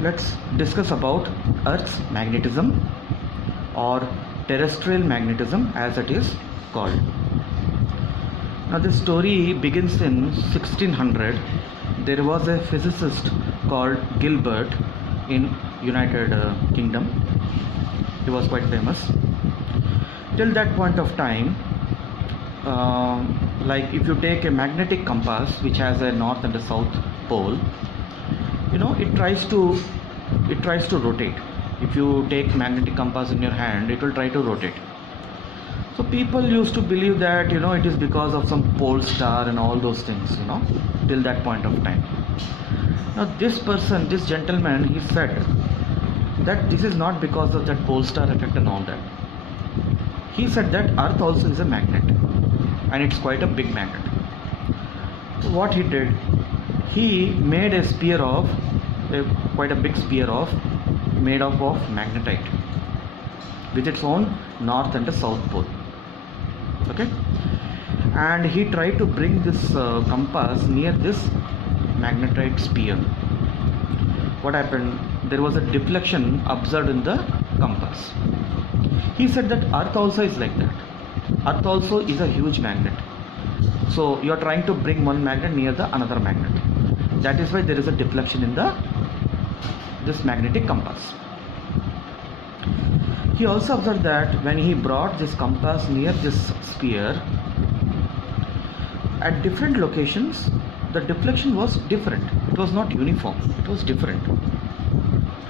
Let's discuss about Earth's magnetism or terrestrial magnetism as it is called. Now this story begins in 1600. There was a physicist called Gilbert in United Kingdom. He was quite famous. Till that point of time, like if you take a magnetic compass which has a north and a south pole, it tries to rotate. If you take magnetic compass in your hand, it will try to rotate. So people used to believe that it is because of some pole star and all those things, till that point of time. Now this gentleman, he said that this is not because of that pole star effect and all that. He said that Earth also is a magnet, and it's quite a big magnet. So what he did, he made a sphere of quite a big sphere made up of magnetite with its own north and the south pole. Okay, and he tried to bring this compass near this magnetite sphere. What happened? There was a deflection observed in the compass. He said that Earth also is like that. Earth also is a huge magnet. So you are trying to bring one magnet near the another magnet. That is why there is a deflection in this magnetic compass. He also observed that when he brought this compass near this sphere, at different locations the deflection was different. It was not uniform, it was different.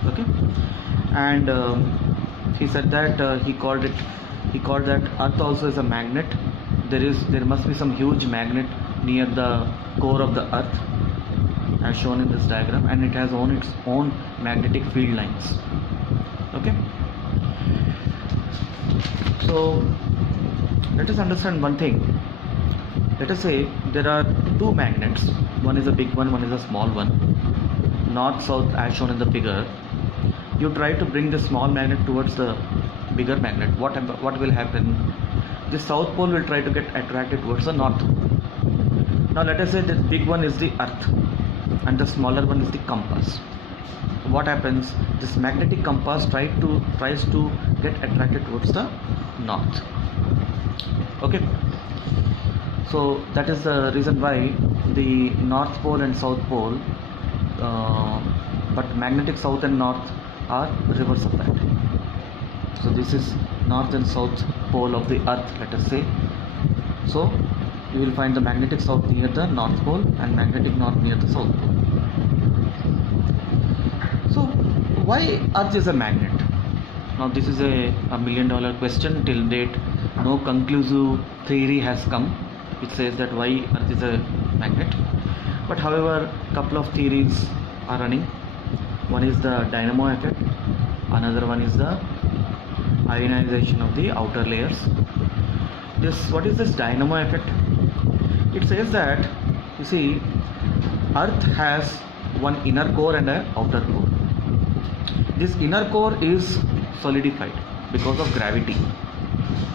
Okay, and he said that he called that Earth also is a magnet. There must be some huge magnet near the core of the Earth, as shown in this diagram, and it has its own magnetic field lines. Okay, so let us understand one thing. Let us say there are two magnets, one is a big one is a small one, north south as shown in the figure. You try to bring the small magnet towards the bigger magnet. What will happen? The south pole will try to get attracted towards the north. Now let us say this big one is the Earth and the smaller one is the compass. What happens? This magnetic compass tries to get attracted towards the north. Okay, so that is the reason why the north pole and south pole, but magnetic south and north are reverse of that. So this is north and south pole of the Earth, let us say. So you will find the magnetic south near the north pole and magnetic north near the south pole. So why Earth is a magnet? Now this is a $1 million question. Till date no conclusive theory has come which says that why Earth is a magnet. But however, couple of theories are running. One is the dynamo effect, another one is the ionization of the outer layers. What is this dynamo effect? It says that, you see, Earth has one inner core and an outer core. This inner core is solidified because of gravity,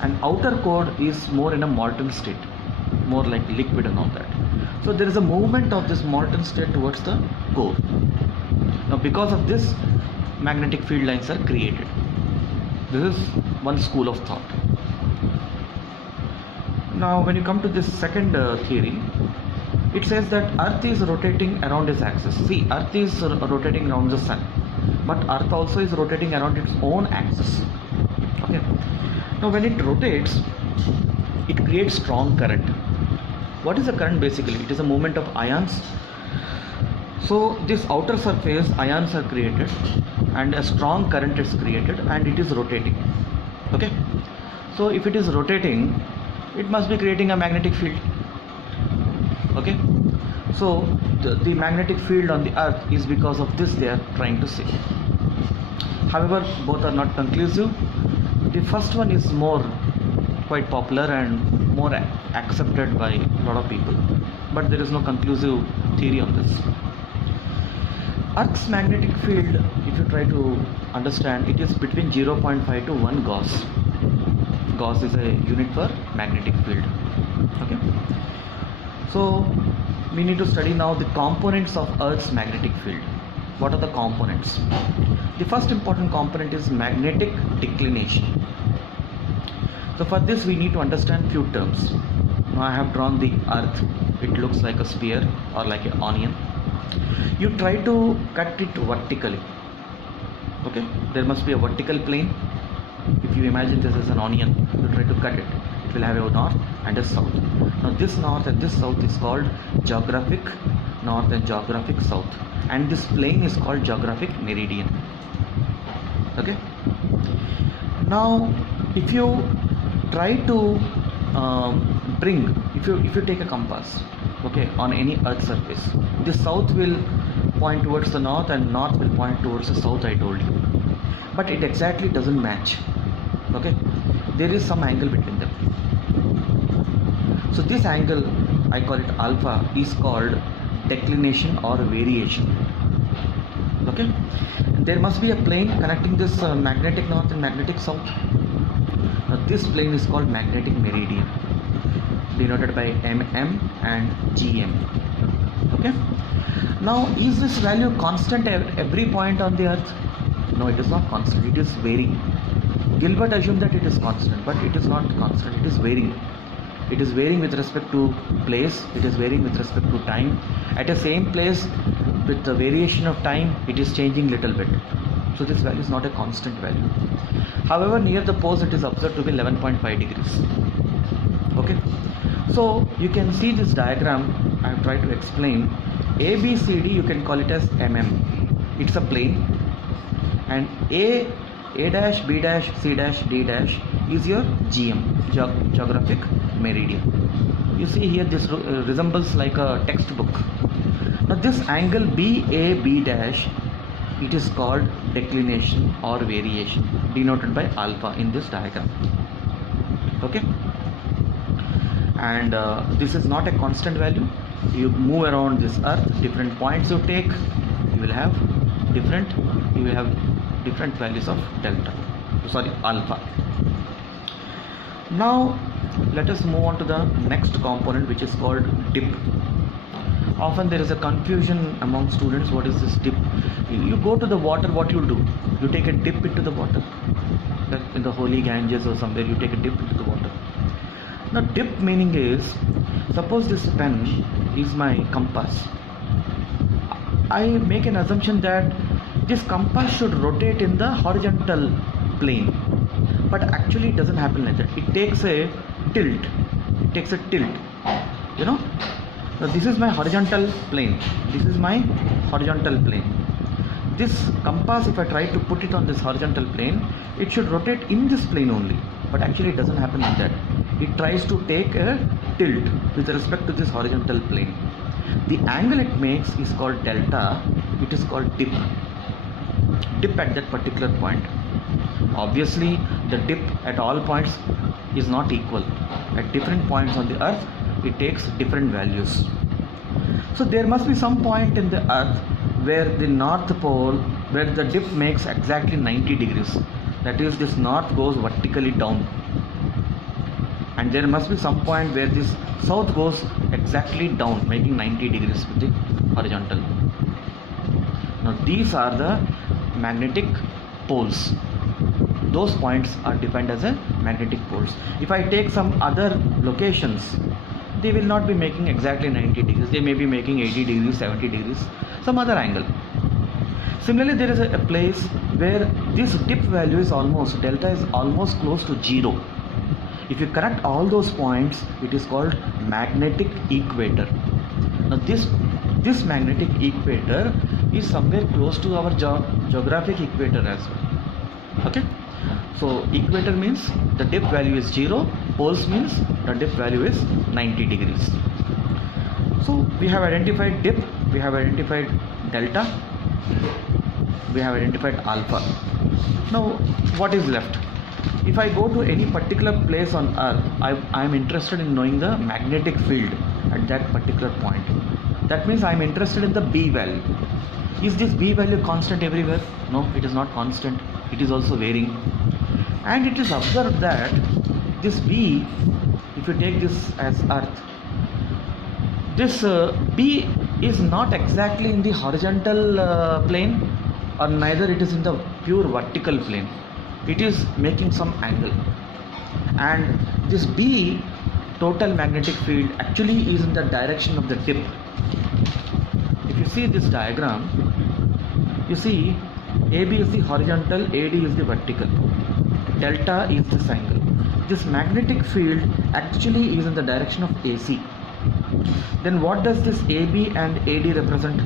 and outer core is more in a molten state, more like liquid and all that. So there is a movement of this molten state towards the core. Now because of this, magnetic field lines are created. This is one school of thought. Now when you come to this second theory, it says that Earth is rotating around its axis. See, Earth is rotating around the Sun, but Earth also is rotating around its own axis. Okay. Now when it rotates, it creates strong current. What is a current? Basically it is a movement of ions. So this outer surface, ions are created and a strong current is created and it is rotating. Okay, so if it is rotating, it must be creating a magnetic field. Okay, so the magnetic field on the Earth is because of this, they are trying to say. However, both are not conclusive. The first one is quite popular and more accepted by a lot of people, but there is no conclusive theory on this. Earth's magnetic field, if you try to understand, it is between 0.5 to 1 Gauss. Gauss is a unit for magnetic field. Okay, so we need to study now the components of Earth's magnetic field. what are the components? The first important component is magnetic declination. So for this we need to understand few terms. Now I have drawn the earth. It looks like a sphere or like an onion. You try to cut it vertically. Okay, there must be a vertical plane. If you imagine this as an onion, you try to cut it. It will have a north and a south. Now this north and this south is called geographic north and geographic south, and this plane is called geographic meridian. Okay. Now if you try to if you take a compass, okay, on any earth surface, the south will point towards the north and north will point towards the south, I told you, but it exactly doesn't match. Okay, there is some angle between them. So this angle, I call it alpha, is called declination or variation. Okay, there must be a plane connecting this magnetic north and magnetic south. Now this plane is called magnetic meridian, denoted by mm and gm. Okay, now is this value constant at every point on the earth? No, it is not constant, it is varying. Gilbert assumed that it is constant, but it is not constant, it is varying. It is varying with respect to place, it is varying with respect to time. At the same place, with the variation of time, it is changing little bit. So this value is not a constant value. However, near the poles it is observed to be 11.5 degrees. Okay, so you can see this diagram. I have tried to explain. ABCD, you can call it as mm. It's a plane, and A dash, B dash, C dash, D dash is your GM, geographic meridian. You see here this resembles like a textbook. Now this angle BAB dash, it is called declination or variation, denoted by alpha in this diagram. Okay, and this is not a constant value. You move around this earth, different points you take, you will have different values of alpha. Now let us move on to the next component, which is called dip. Often there is a confusion among students, what is this dip? You go to the water, what you do? You take a dip into the water, like in the holy Ganges or somewhere, you take a dip into the water. Now dip meaning is, suppose this pen is my compass. I make an assumption that this compass should rotate in the horizontal plane, but actually it doesn't happen like that. It takes a tilt. You know. So this is my horizontal plane. This compass, if I try to put it on this horizontal plane, it should rotate in this plane only, but actually it doesn't happen like that. It tries to take a tilt with respect to this horizontal plane. The angle it makes is called delta. It is called dip at that particular point. Obviously the dip at all points is not equal. At different points on the earth, it takes different values. So there must be some point in the earth where the north pole, where the dip makes exactly 90 degrees. That is, this north goes vertically down, and there must be some point where this south goes exactly down, making 90 degrees with the horizontal. Now these are the magnetic poles. Those points are defined as a magnetic poles. If I take some other locations, they will not be making exactly 90 degrees. They may be making 80 degrees, 70 degrees, some other angle. Similarly, there is a place where this dip value is almost, delta is almost close to 0. If you connect all those points, it is called magnetic equator. Now this magnetic equator is somewhere close to our geographic equator as well. Okay, so equator means the dip value is 0, poles means the dip value is 90 degrees. So we have identified dip, we have identified delta, we have identified alpha. Now what is left? If I go to any particular place on earth, I am interested in knowing the magnetic field at that particular point. That means I am interested in the B value. Is this B value constant everywhere? No, it is not constant. It is also varying. And it is observed that this B, if you take this as earth, this B is not exactly in the horizontal plane, or neither it is in the pure vertical plane. It is making some angle, and this B, total magnetic field, actually is in the direction of the tip. If you see this diagram, you see AB is the horizontal, AD is the vertical, delta is this angle. This magnetic field actually is in the direction of AC. Then what does this AB and AD represent?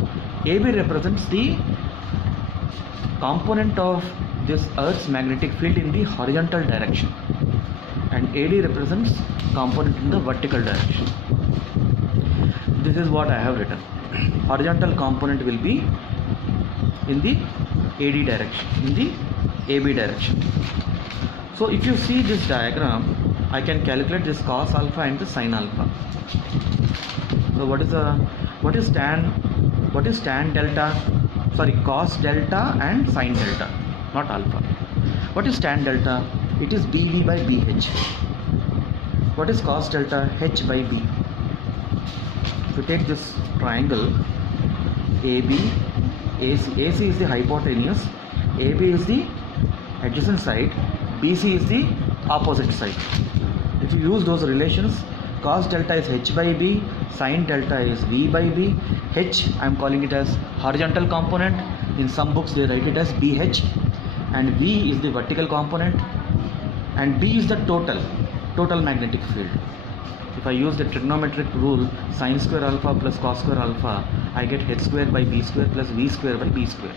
AB represents the component of this Earth's magnetic field in the horizontal direction, and AD represents component in the vertical direction. This is what I have written. Horizontal component will be in the AD direction, in the AB direction. So if you see this diagram, I can calculate this cos alpha and the sin alpha. So what is tan delta? Sorry, cos delta and sin delta, not alpha. What is tan delta? It is BV by BH. What is cos delta? H by B. If you take this triangle AB, AC is the hypotenuse, AB is the adjacent side, BC is the opposite side. If you use those relations, cos delta is H by B, sin delta is V by B. H, I am calling it as horizontal component. In some books they write it as BH, and V is the vertical component, and B is the total magnetic field. If I use the trigonometric rule, sin square alpha plus cos square alpha, I get H square by B square plus V square by B square.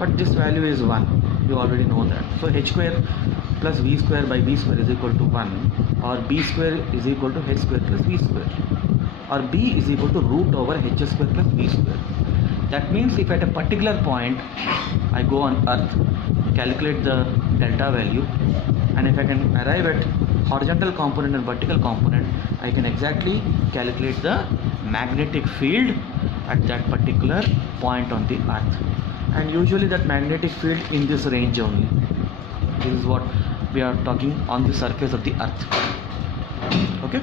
But this value is 1. You already know that. So H square plus V square by B square is equal to 1, or B square is equal to H square plus V square, or B is equal to root over H square plus V square. That means if at a particular point I go on Earth, calculate the delta value, and if I can arrive at horizontal component and vertical component, I can exactly calculate the magnetic field at that particular point on the Earth. And usually that magnetic field in this range only. This is what we are talking on the surface of the Earth. Okay.